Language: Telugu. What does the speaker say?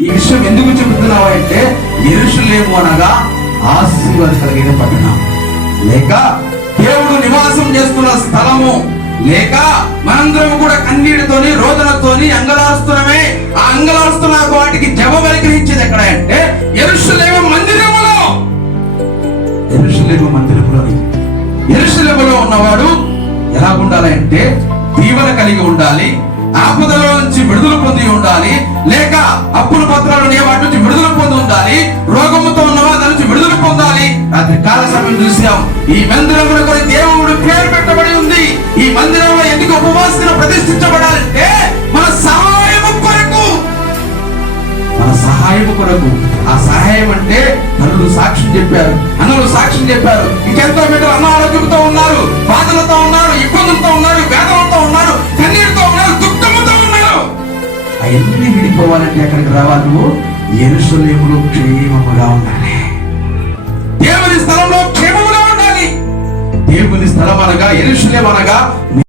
ఈ విషయం ఎందుకు చెబుతున్నావు అంటే ఎరుషులేము అనగా ఆశీర్వాద కలిగిన పట్టణం. లేక దేవుడు నివాసం చేస్తున్న స్థలము. లేక మనందరం కూడా కన్నీటితోని రోదనతోని అంగలాస్తున్నమే ఆ అంగలాస్తున్న వాటికి జవాబు అనుగ్రహించేది ఎక్కడ అంటే ఎరుషులేము మందిరములో. ఎరుషులేము మందిరములోని. ఎరుషులేములో ఉన్నవాడు ఎలా ఉండాలంటే దీవెన కలిగి ఉండాలి ఆపదలో నుంచి విడుదల పొంది ఉండాలి. లేక పత్రాలు ఉండే వాటి నుంచి విడుదల పొంది ఉండాలి. రోగముతో ఉన్న వారి నుంచి విడుదల పొందాలి. రాత్రి కాల సమయం చూసాం. ఈ మందిరంలో కొన్ని దేవుడు పేరు పెట్టబడి ఉంది. ఈ మందిరంలో ఎందుకు ఉపవాసన ప్రతిష్ఠించబడాలంటే మన సహాయము కొరకు. మన సహాయం కొరకు. ఆ సహాయం అంటే తల్లులు సాక్ష్యం చెప్పారు. అన్నలు సాక్ష్యం చెప్పారు. ఇంకెంతో మంది అనారోగ్యంతో ఉన్నారు. అవన్నీ విడిపోవాలంటే ఎక్కడికి రావాలి నువ్వు? ఎరుసలేములో క్షేమముగా ఉండాలి. దేవుని స్థలంలో క్షేమముగా ఉండాలి. దేవుని స్థలం అనగా ఎరుసలేం అనగా